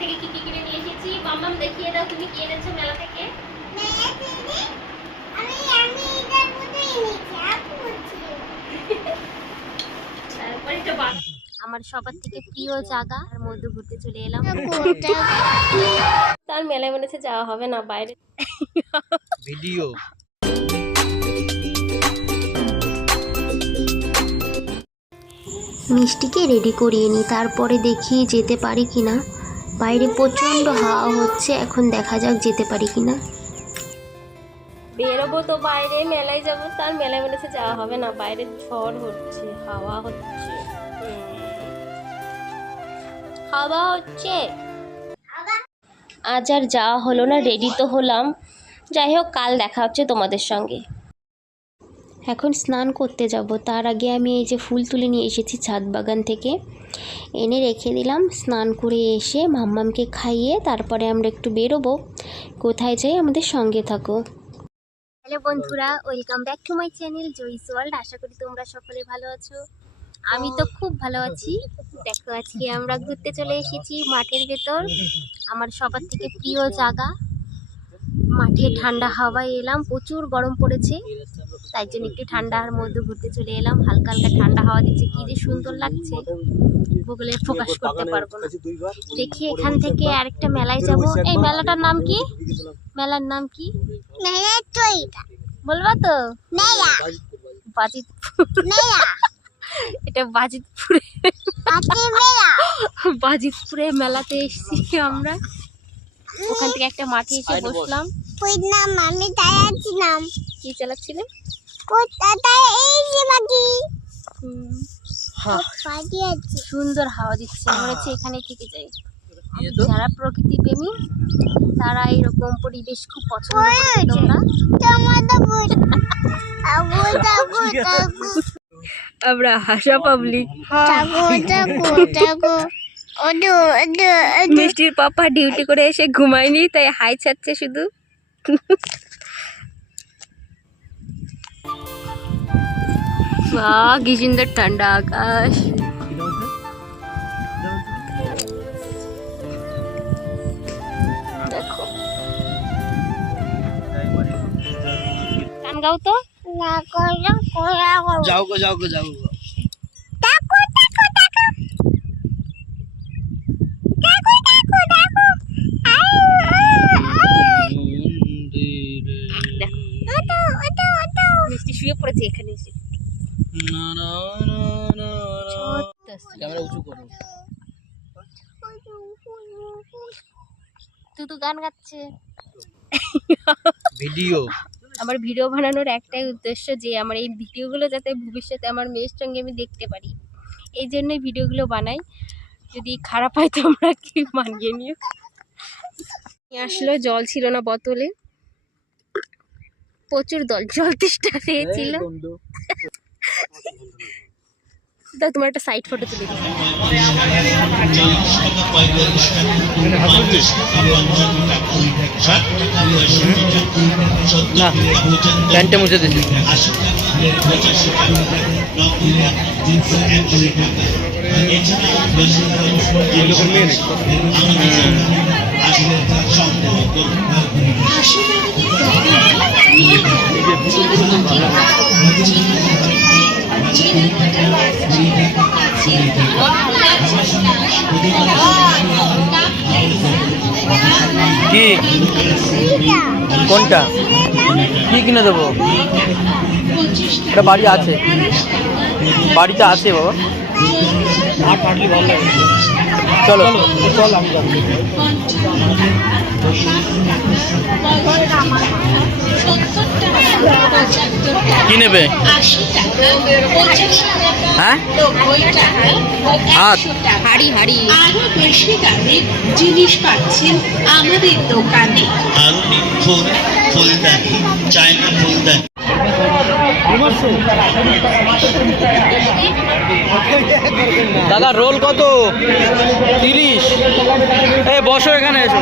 থেকে কি কি কিনে নিয়ে এসেছি? মাম্মাম দেখিয়ে দাও তুমি কি এনেছো মেলা থেকে? আমার সবার থেকে প্রিয় জায়গা আর মধ্যে ঘুরতে চলে এলাম। তার মেলায় মনে হচ্ছে যাওয়া হবে না বাইরে। ভিডিও। মিষ্টিকে রেডি করিয়ে নিই তারপরে দেখি যেতে পারি কি না বাইরে প্রচণ্ড হাওয়া হচ্ছে, এখন দেখা যাক যেতে পারি কি না বেরোবো তো বাইরে, মেলায় যাব, তার মেলায় হচ্ছে যাওয়া হবে না, বাইরে ঝড় হচ্ছে, হাওয়া হচ্ছে। হাওয়া হচ্ছে। আজ আর যাওয়া হলো না রেডি তো হলাম। যাই হোক, কাল দেখা হচ্ছে তোমাদের সঙ্গে। এখন স্নান করতে যাব। তার আগে আমি এই যে ফুল তুলে নিয়ে এসেছি ছাদ বাগান থেকে। এনে রেখে দিলাম, স্নান করে এসে মাম্মামকে খাইয়ে তারপরে আমরা একটু বেরোবো। কোথায় যাই আমাদের সঙ্গে থাকো। হ্যালো বন্ধুরা, welcome back to my channel Joyis world. আশা করি তোমরা সকলে ভালো আছো। আমি তো খুব ভালো আছি। দেখো, আজকে আমরা ঘুরতে চলে এসেছি মাঠের ভেতর। আমার সবার থেকে প্রিয় জায়গা মাঠে ঠান্ডা হাওয়ায় এলাম, প্রচুর গরম পড়েছে। তাই জন্য একটু ঠান্ডার মধ্যে ঘুরতে চলে এলাম। হালকা হালকা ঠান্ডা হাওয়া দিচ্ছে। কি যে সুন্দর লাগছে। গুগলে প্রকাশ করতে পারব না। দেখি এখান থেকে আরেকটা মেলায় যাব। এই মেলাটার নাম কি? মেলার নাম কি? বলবা তো? বাজিতপুর। এটা বাজিতপুরে। বাজিতপুরে মেলাতে এসেছি আমরা। ওখান থেকে একটা মাঠে এসে বসলাম। নাম কি চালাচ্ছিলে? সুন্দর হাওয়া দিচ্ছে মনে হচ্ছে এখানেই থেকে যাই। যারা প্রকৃতি প্রেমী তারা এরকম পরিবেশ খুব পছন্দ করে আমরা হাসা পাবলিক। মিষ্টির পাপা ডিউটি করে এসে ঘুমায়নি তাই হাই ছাড়ছে শুধু। গো যাও গো টাকু টাকু টাকু টাকু টাকু টাকু দেখো ওদু ওদু ওদু মিষ্টি শুয়ে পড়েছে এখানে এসে না না না না ক্যামেরা উঁচু করো তুই তো গান গাচ্ছে ভিডিও আমার ভিডিও বানানোর একটাই উদ্দেশ্য যে আমার এই ভিডিওগুলো যাতে ভবিষ্যতে আমার মেয়ের সঙ্গে আমি দেখতে পারি এই জন্যই ভিডিওগুলো বানাই যদি খারাপ হয় তোমরা কি মানিয়ে নিও নিয়ে আসলো জল ছিল না বোতলে প্রচুর দল জল তেষ্টা পেয়েছিল দাও তোমার একটা সাইড ফটো তুলে না প্যান্টটা মুছে দিছি কি? কোনটা? কি কিনে দেবো? এটা বাড়ি আছে। বাড়িতে আছে বাবা। আর ভালো লাগে। চলো। কি নেবে? হ্যাঁ? হাত। হাড়ি হাড়ি। আরও বেশি দামে জিনিস পাচ্ছেন আমাদের দোকানে। ফুল ফুলদানি চায়না ফুলদানি। দাদা রোল কত? তিরিশ। এ বসো এখানে এসো।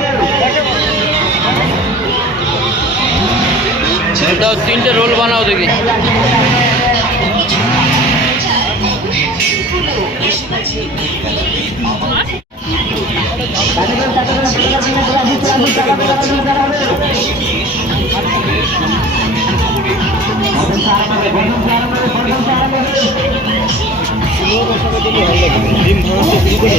দাও তিনটে রোল বানাও দেখি। ডিম ভাড়া বিক্রি করে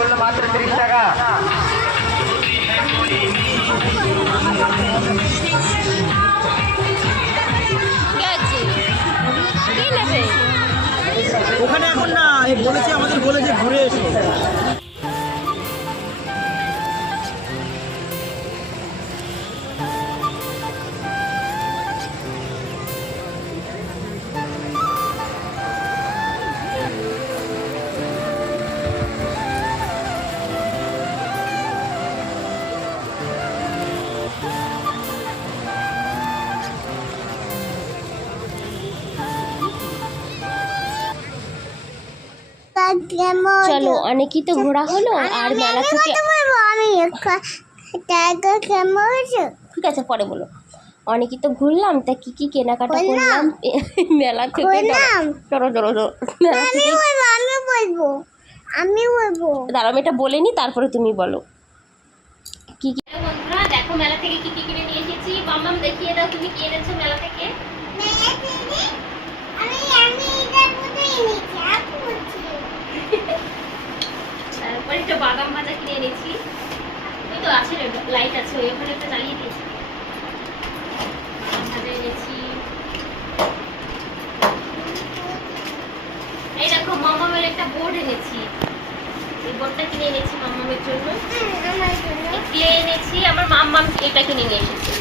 কি মাত্র তিরিশ টাকা। ওখানে এখন না বলেছে আমাদের বলেছে ঘুরে এসো। চলো অনেকই তো ঘোরা হলো আর মেলা থেকে ঠিক আছে পরে বলো। অনেকই তো ঘুরলাম তা কি কি কেনাকাটা করলাম? মেলা থেকে? জড়ো জড়ো জড়ো আমি বলব আমি বলব আমি আমি এটা বলে নি তারপরে তুমি বলো। কি কি বন্ধুরা দেখো মেলা থেকে কি কি কিনে নিয়ে এসেছি। মাম্মাম দেখিয়ে দাও তুমি কি এনেছো মেলা থেকে আমি আমি এটা কোথায় এনেছি আপু বলছি একটা বাদাম ভাজা কিনে এনেছি। ওই তো আছে লাইট আছে, ওই ওখানে একটা জ্বালিয়ে দিয়েছি। বাদাম ভাজা এনেছি। এই দেখো, মামামের একটা বোর্ড এনেছি। এই বোর্ডটা কিনে এনেছি মামামের জন্য। ক্লে এনেছি, আমার মাম্মাম এটা কিনে নিয়ে এসেছে।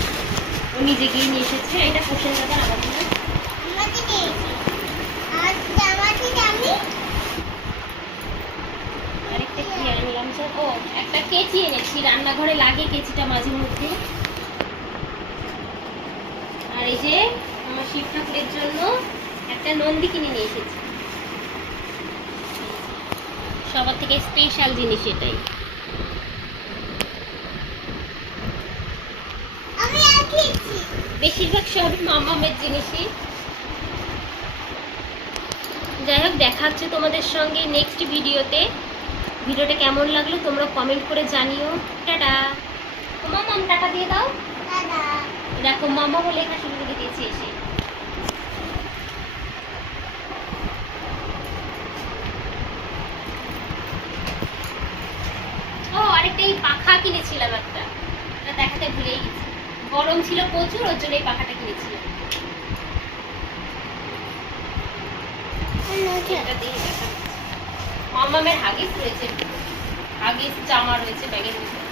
নিজে গিয়ে নিয়ে এসেছে, এটা পোষণ দাদা আমার জন্য কি আনলাম স্যার ও একটা কেচি এনেছি রান্নাঘরে লাগে কেচিটা মাঝে মধ্যে। আর এই যে আমার শিব ঠাকুরের জন্য একটা নন্দী কিনে নিয়ে এসেছি। সবার থেকে স্পেশাল জিনিস এটাই। বেশিরভাগ সবই মামামের জিনিসই। যাই হোক দেখা হচ্ছে তোমাদের সঙ্গে নেক্সট ভিডিওতে ভিডিওটা কেমন লাগল তোমরা কমেন্ট করে জানিও। টাটা। মামাম টাকা দিয়ে দাও। দেখো বলে লেখা শুরু করে দিয়েছে এসে। ও আরেকটা এই পাখা কিনেছিলাম একটা। দেখাতে ভুলেই গেছি। গরম ছিল প্রচুর ওর জন্য এই পাখাটা কিনেছিলাম। এটা দিয়ে দেখা মামামের হাগিস রয়েছে হাগিস জামা রয়েছে ব্যাগের মধ্যে।